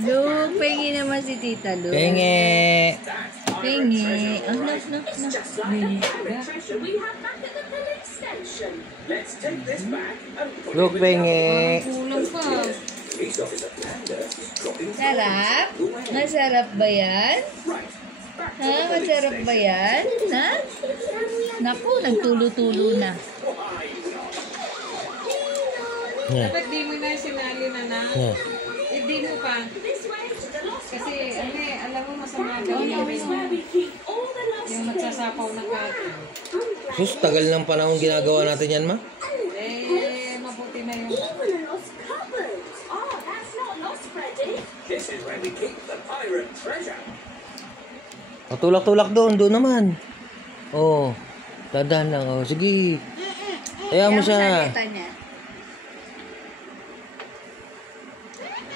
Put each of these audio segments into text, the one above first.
Look, pengi naman si Tita Look. Pengi. Pengi. Oh, no. Look, pengi. Kulang pa. Sarap? Masarap ba yan? Ha? Masarap ba yan? Ha? Naku, nagtulo-tulo na. Dapat di mo na sinali na na. Di mo pa. Kasi, alam mo masama daw yung magsasapaw na kato. Sus, tagal ng panahon ginagawa natin yan, ma? Mabuti na yung... O, tulak-tulak doon naman. Oh, dadan lang. Oh, sige. Kaya mo siya.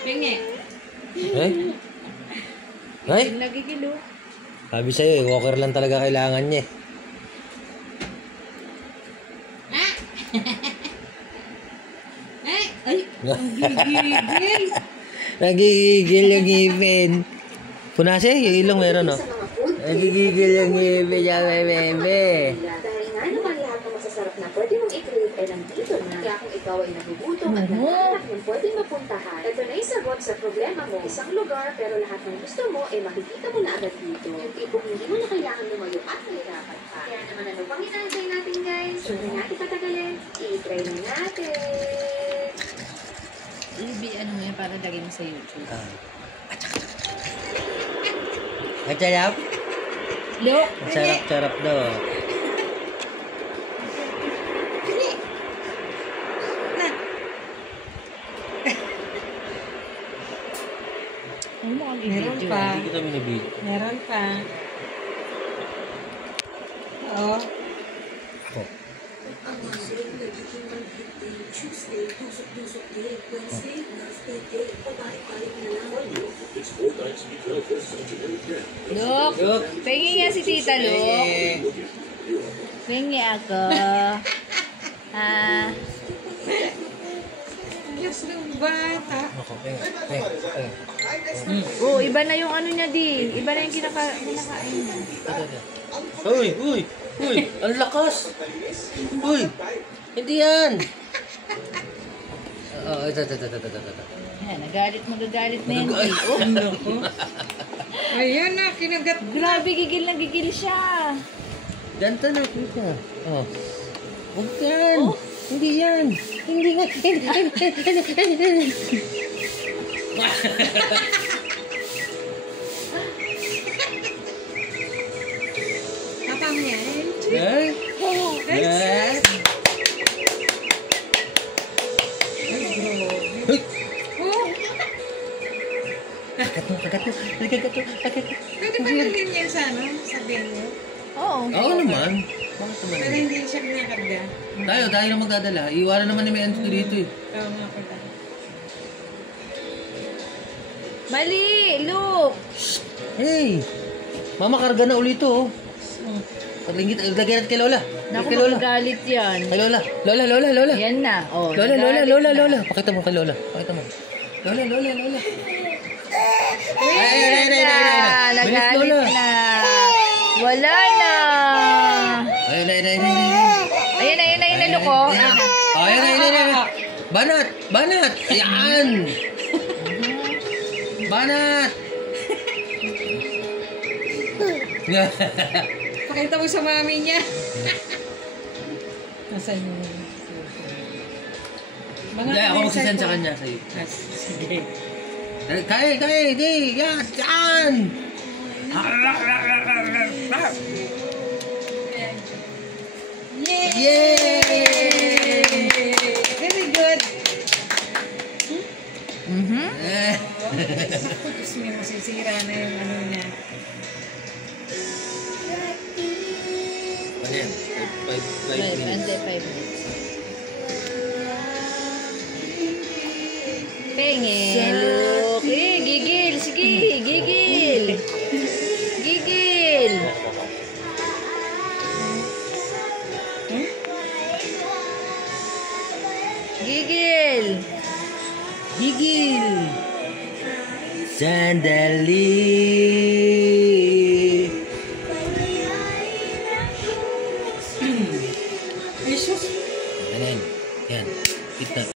Pingi. Ay? Nagigilo. Sabi sa'yo, walker lang talaga kailangan niya. Ay, ang gigil. Nagigigil yung ngipin. Punase, yung ilong meron, no? Nagigigil yung ngipin niya, bebe. Dahil nga naman lahat ng masasarap na pwede mong i-create ay nandito na. Kaya kung ikaw ay nagugutom at naghahanap ng pwedeng mapuntahan, ito na yung sagot sa problema mo. Isang lugar pero lahat ng gusto mo ay makikita mo na agad dito. Yung tipong hindi mo na kailangan lumayo at mahirapan pa. Kaya naman ano pang inaantay natin guys? Huwag na natin patagalin. I-try na natin. Ano mo yan para lagay mo sa YouTube? At sarap? Look, Sarap daw. Meron pa. Hindi kita minibig. Meron pa. Oo. Look, pengi nga si Tita Look. Pengi ako. Ha? Diyos ng bata. Oh, iba na yung ano niya di. Iba na yung kinakain niya. Uy! Ang lakas! Uy! Hindi yan! Oo, ito. Ayan, magagalit na yan. Oh, Naku. Ayun na, kinagat. grabe, gigil na gigil siya. Ganto na, kita. Oh. Huwag yan! Hindi yan! Hindi nga! Kapang yan. Eh? Eh? Pwede ba dalhin yan sa ano? Sa venue? Oo. Oo naman. Bakit naman? Pero hindi siya kinakarga. Tayo na magdadala. Iwanan naman ni may Anthony dito eh. Oo nga pala. Mali, look. Hey! Mama, karga na ulit to. Paglingit, lagyan natin kay Lola. Naku, Kay Lola. magagalit yan. Kay Lola. Lola. Yan na. Oh, Lola. Pakita mo kay Lola. Lola. Ay, nagalit na. Wala na. Ayun. Ayan na, look oh. Ayun. Banat. Ayan. Banat. Pakita mo sa mami niya. Nasaan mo? Hindi, ako magsasend sa kanya sa'yo. Sige. Kaya, di, yan. Yay! Very good. Tapos may masisira na yung ano niya. Ano yan? 5 minutes. 5 minutes. Pengi, look. Gigil. Sige, gigil. Gigil. Gigil. Sandali. Jesus. Yan. Yan. Kita.